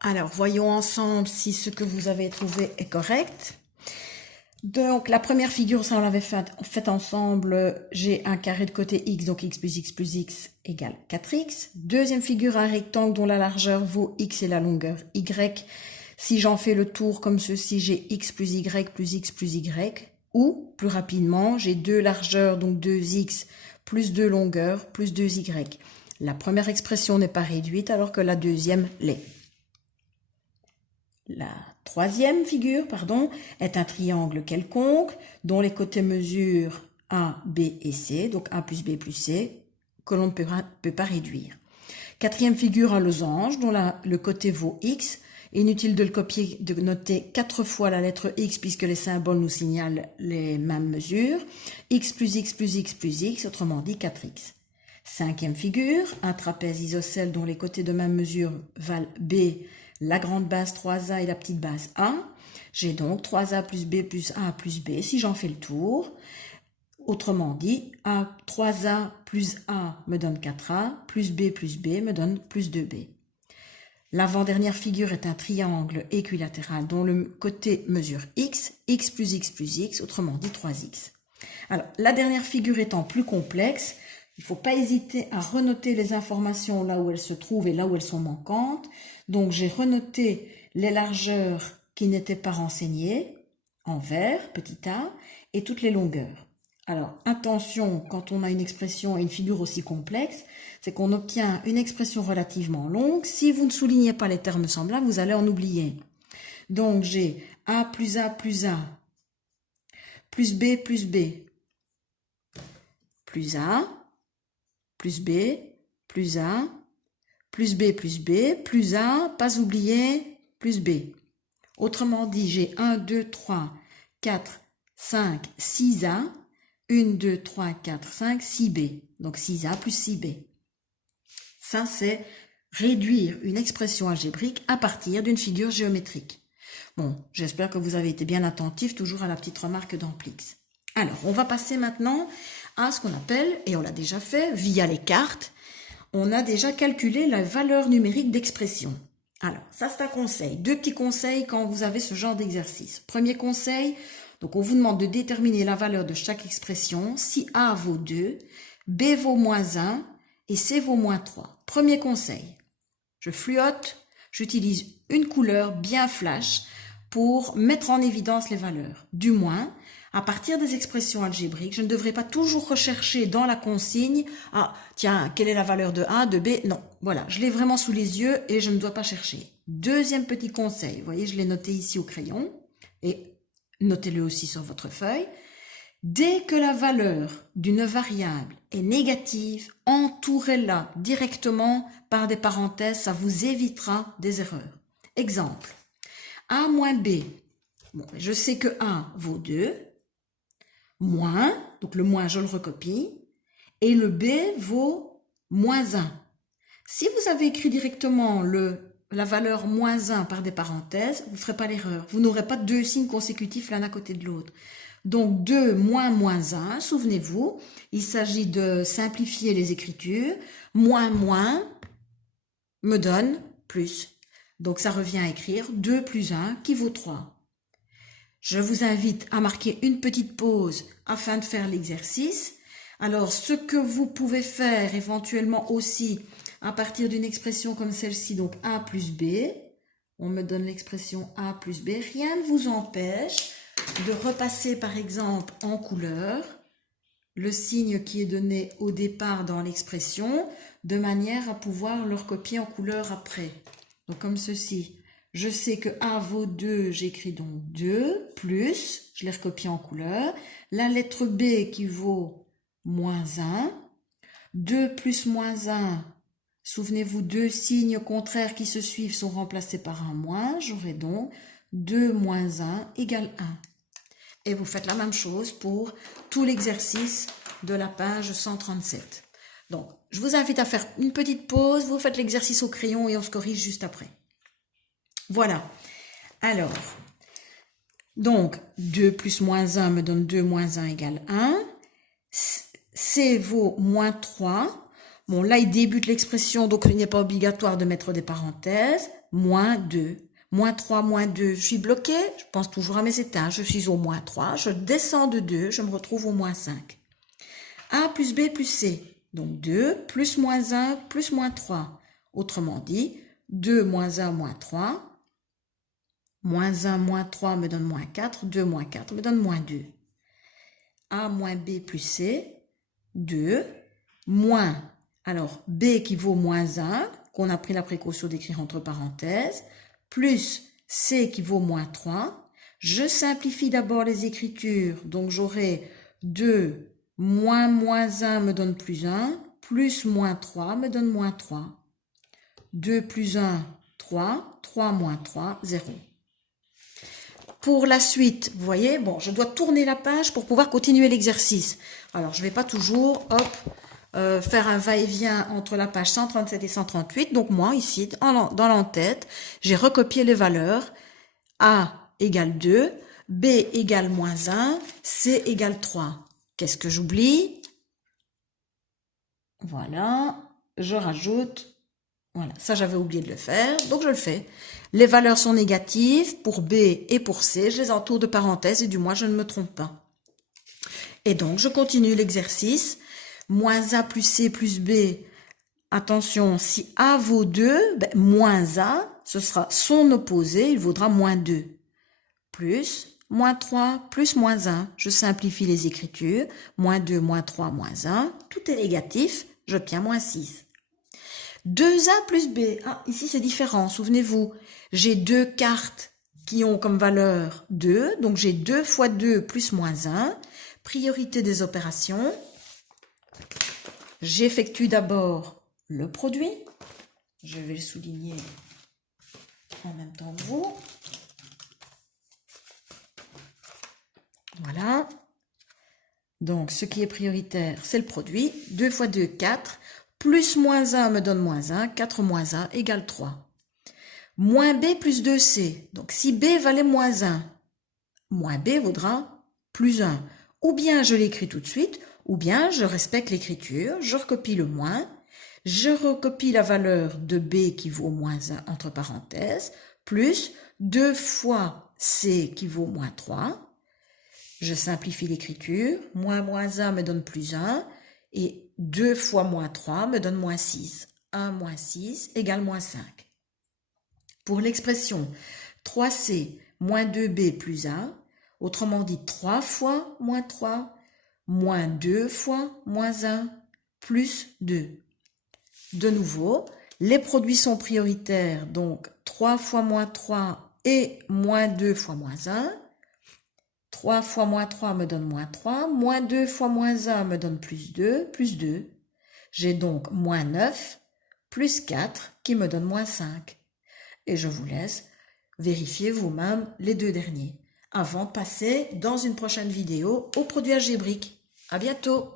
Alors, voyons ensemble si ce que vous avez trouvé est correct. Donc, la première figure, ça on l'avait fait ensemble, j'ai un carré de côté x, donc x plus x égale 4x. Deuxième figure, un rectangle dont la largeur vaut x et la longueur y. Si j'en fais le tour comme ceci, j'ai x plus y plus x plus y. Ou, plus rapidement, j'ai deux largeurs, donc 2x plus 2 longueurs plus 2y. La première expression n'est pas réduite alors que la deuxième l'est. La troisième figure, est un triangle quelconque dont les côtés mesurent A, B et C, donc A plus B plus C, que l'on ne peut pas réduire. Quatrième figure, un losange dont le côté vaut X. Inutile de le copier, de noter 4 fois la lettre X puisque les symboles nous signalent les mêmes mesures. X plus X plus X plus X, autrement dit 4X. Cinquième figure, un trapèze isocèle dont les côtés de même mesure valent B, la grande base 3A et la petite base A. J'ai donc 3A plus B plus A plus B si j'en fais le tour. Autrement dit, 3A plus A me donne 4A, plus B me donne plus 2B. L'avant-dernière figure est un triangle équilatéral dont le côté mesure x, x plus x, autrement dit 3x. Alors, la dernière figure étant plus complexe, il ne faut pas hésiter à renoter les informations là où elles se trouvent et là où elles sont manquantes. Donc, j'ai renoté les largeurs qui n'étaient pas renseignées, en vert, petit a, et toutes les longueurs. Alors, attention, quand on a une expression et une figure aussi complexe, c'est qu'on obtient une expression relativement longue. Si vous ne soulignez pas les termes semblables, vous allez en oublier. Donc, j'ai A plus A plus A, plus B plus B, plus A, plus B, plus A, plus B plus B, plus A, pas oublier, plus B. Autrement dit, j'ai 1, 2, 3, 4, 5, 6A, 1, 2, 3, 4, 5, 6B. Donc 6A plus 6B. Ça, c'est réduire une expression algébrique à partir d'une figure géométrique. Bon, j'espère que vous avez été bien attentifs, toujours à la petite remarque d'Amplix. Alors, on va passer maintenant à ce qu'on appelle, et on l'a déjà fait, via les cartes, on a déjà calculé la valeur numérique d'expression. Alors, ça c'est un conseil. Deux petits conseils quand vous avez ce genre d'exercice. Premier conseil, donc on vous demande de déterminer la valeur de chaque expression. Si A vaut 2, B vaut moins 1 et C vaut moins 3. Premier conseil, je fluote, j'utilise une couleur bien flash pour mettre en évidence les valeurs. Du moins, à partir des expressions algébriques, je ne devrais pas toujours rechercher dans la consigne « Ah, tiens, quelle est la valeur de A, de B ?» Non, voilà, je l'ai vraiment sous les yeux et je ne dois pas chercher. Deuxième petit conseil, vous voyez, je l'ai noté ici au crayon et notez-le aussi sur votre feuille. Dès que la valeur d'une variable est négative, entourez-la directement par des parenthèses, ça vous évitera des erreurs. Exemple, A moins B. Bon, je sais que A vaut 2, moins, donc le moins je le recopie, et le B vaut moins 1. Si vous avez écrit directement la valeur moins 1 par des parenthèses, vous ne ferez pas l'erreur. Vous n'aurez pas deux signes consécutifs l'un à côté de l'autre. Donc 2 moins moins 1, souvenez-vous, il s'agit de simplifier les écritures. Moins moins me donne plus. Donc ça revient à écrire 2 plus 1 qui vaut 3. Je vous invite à marquer une petite pause afin de faire l'exercice. Alors ce que vous pouvez faire éventuellement aussi à partir d'une expression comme celle-ci, donc A plus B, on me donne l'expression A plus B, rien ne vous empêche de repasser par exemple en couleur le signe qui est donné au départ dans l'expression de manière à pouvoir le recopier en couleur après. Donc comme ceci, je sais que A vaut 2, j'écris donc 2 plus, je l'ai recopié en couleur, la lettre B qui vaut moins 1, 2 plus moins 1, souvenez-vous, deux signes contraires qui se suivent sont remplacés par un moins, j'aurai donc 2 moins 1 égale 1. Et vous faites la même chose pour tout l'exercice de la page 137. Donc, je vous invite à faire une petite pause, vous faites l'exercice au crayon et on se corrige juste après. Voilà. Alors, donc, 2 plus moins 1 me donne 2 moins 1 égale 1. C vaut moins 3. Bon, là, il débute l'expression, donc il n'est pas obligatoire de mettre des parenthèses. moins 2. Moins 3, moins 2, je suis bloqué, je pense toujours à mes étages, je suis au moins 3, je descends de 2, je me retrouve au moins 5. A plus B plus C, donc 2 plus moins 1 plus moins 3. Autrement dit, 2 moins 1 moins 3, moins 1 moins 3 me donne moins 4, 2 moins 4 me donne moins 2. A moins B plus C, 2, moins, alors B qui vaut moins 1, qu'on a pris la précaution d'écrire entre parenthèses, plus C qui vaut moins 3. Je simplifie d'abord les écritures, donc j'aurai 2 moins moins 1 me donne plus 1, plus moins 3 me donne moins 3. 2 plus 1, 3, 3 moins 3, 0. Pour la suite, vous voyez, bon, je dois tourner la page pour pouvoir continuer l'exercice. Alors, je ne vais pas toujours, faire un va-et-vient entre la page 137 et 138. Donc, moi, ici, dans l'entête, j'ai recopié les valeurs. A égale 2, B égale moins 1, C égale 3. Qu'est-ce que j'oublie? Voilà, je rajoute. Voilà, ça j'avais oublié de le faire, donc je le fais. Les valeurs sont négatives pour B et pour C, je les entoure de parenthèses et du moins je ne me trompe pas. Et donc je continue l'exercice. Moins A plus C plus B, attention, si A vaut 2, ben, moins A, ce sera son opposé, il vaudra moins 2. Plus, moins 3, plus moins 1, je simplifie les écritures, moins 2, moins 3, moins 1, tout est négatif, j'obtiens moins 6. 2A plus B, ah, ici c'est différent, souvenez-vous, j'ai deux cartes qui ont comme valeur 2, donc j'ai 2 fois 2 plus moins 1, priorité des opérations, j'effectue d'abord le produit, je vais le souligner en même temps que vous, voilà, donc ce qui est prioritaire c'est le produit, 2 fois 2, 4, plus moins 1 me donne moins 1, 4 moins 1 égale 3. Moins B plus 2C, donc si B valait moins 1, moins B vaudra plus 1. Ou bien je l'écris tout de suite, ou bien je respecte l'écriture, je recopie le moins, je recopie la valeur de B qui vaut moins 1 entre parenthèses, plus 2 fois C qui vaut moins 3. Je simplifie l'écriture, moins 1 me donne plus 1, et 2 fois moins 3 me donne moins 6. 1 moins 6 égale moins 5. Pour l'expression 3C moins 2B plus 1, autrement dit 3 fois moins 3, moins 2 fois moins 1, plus 2. De nouveau, les produits sont prioritaires, donc 3 fois moins 3 et moins 2 fois moins 1. 3 fois moins 3 me donne moins 3, moins 2 fois moins 1 me donne plus 2. J'ai donc moins 9, plus 4 qui me donne moins 5. Et je vous laisse vérifier vous-même les deux derniers avant de passer dans une prochaine vidéo au produit algébrique. À bientôt!